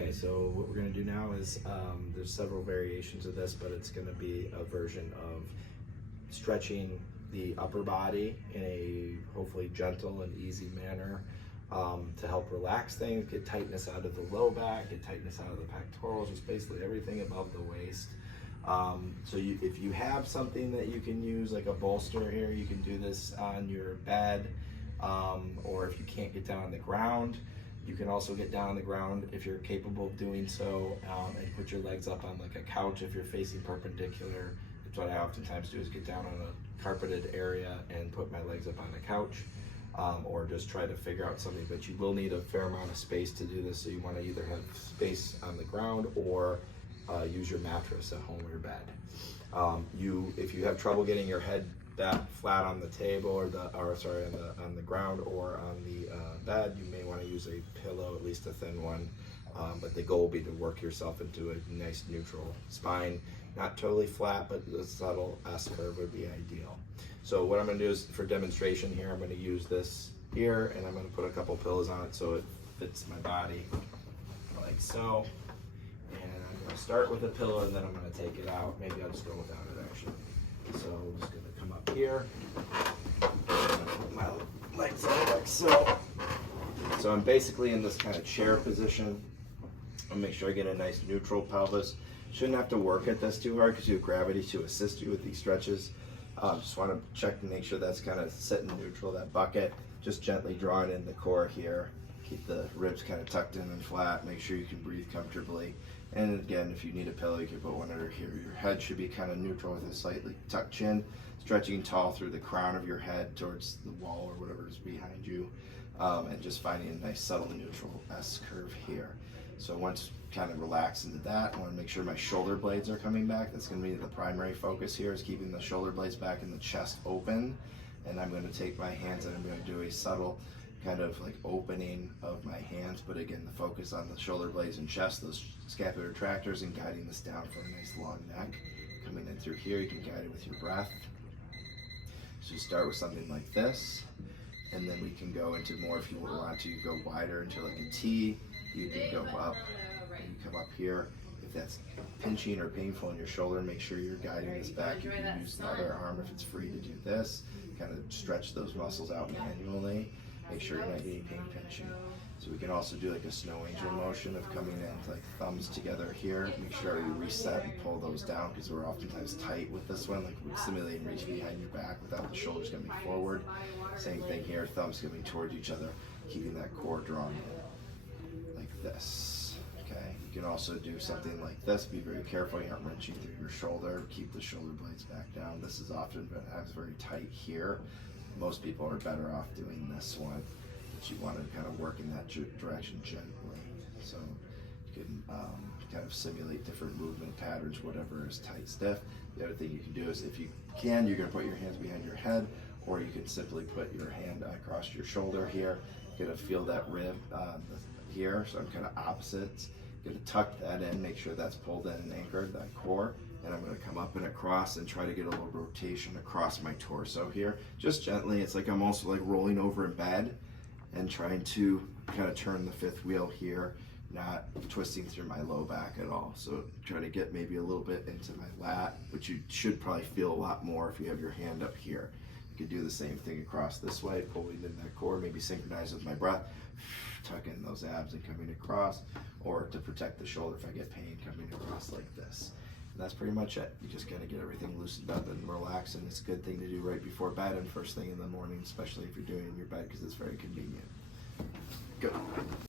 Okay, so what we're gonna do now is, there's several variations of this, but it's gonna be a version of stretching the upper body in a hopefully gentle and easy manner, to help relax things, get tightness out of the low back, get tightness out of the pectorals, just basically everything above the waist. If you have something that you can use, like a bolster here, you can do this on your bed, or if you can't get down on the ground, you can also get down on the ground if you're capable of doing so, and put your legs up on like a couch if you're facing perpendicular. That's what I oftentimes do, is get down on a carpeted area and put my legs up on the couch, or just try to figure out something. But you will need a fair amount of space to do this, so you want to either have space on the ground or use your mattress at home or your bed. If you have trouble getting your head that flat on the table or on the ground or on the bed, you may want to use a pillow, at least a thin one. But the goal will be to work yourself into a nice neutral spine, not totally flat, but a subtle S curve would be ideal. So what I'm going to do is, for demonstration here, I'm going to use this here, and I'm going to put a couple pillows on it so it fits my body, like so. And I'm going to start with a pillow, and then I'm going to take it out. Maybe I'll just go without it, actually. So I'm just going to come up here, put my legs up like so. So I'm basically in this kind of chair position. I'll make sure I get a nice neutral pelvis. Shouldn't have to work at this too hard because you have gravity to assist you with these stretches. Just want to check to make sure that's kind of sitting neutral, that bucket. Just gently drawing in the core here. Keep the ribs kind of tucked in and flat. Make sure you can breathe comfortably. And again, if you need a pillow, you can put one under here. Your head should be kind of neutral with a slightly tucked chin, stretching tall through the crown of your head towards the wall or whatever is behind you, and just finding a nice subtle neutral S curve here. So once kind of relax into that, I want to make sure my shoulder blades are coming back. That's going to be the primary focus here, is keeping the shoulder blades back and the chest open. And I'm going to take my hands and I'm going to do a subtle kind of like opening of my hands, but again, the focus on the shoulder blades and chest, those scapular retractors, and guiding this down for a nice long neck. Coming in through here, you can guide it with your breath. So you start with something like this, and then we can go into more, if you want to go wider into like a T, you can go up, and you come up here. If that's pinching or painful in your shoulder, make sure you're guiding this back. You can use the other arm if it's free to do this. Kind of stretch those muscles out manually. Make sure you're not getting pain pinching. So we can also do like a snow angel motion of coming in like thumbs together here. Make sure you reset and pull those down, because we're oftentimes tight with this one, like we're simulating reaching behind your back without the shoulders coming forward. Same thing here, thumbs coming towards each other, keeping that core drawn in like this. Okay, you can also do something like this. Be very careful you aren't wrenching through your shoulder. Keep the shoulder blades back down. This is often very tight here. Most people are better off doing this one, but you want to kind of work in that direction gently. So you can kind of simulate different movement patterns, whatever is tight, stiff. The other thing you can do is, if you can, you're going to put your hands behind your head, or you can simply put your hand across your shoulder here. You're going to feel that rib here, so I'm kind of opposites. Going to tuck that in, make sure that's pulled in and anchored, that core. And I'm going to come up and across and try to get a little rotation across my torso here. Just gently. It's like I'm also like rolling over in bed and trying to kind of turn the fifth wheel here, not twisting through my low back at all. So try to get maybe a little bit into my lat, which you should probably feel a lot more if you have your hand up here. You could do the same thing across this way, pulling in that core, maybe synchronize with my breath, tuck in those abs and coming across, or to protect the shoulder if I get pain, coming across like this. And that's pretty much it. You just gotta get everything loosened up and relaxed, and it's a good thing to do right before bed and first thing in the morning, especially if you're doing it in your bed, because it's very convenient. Good.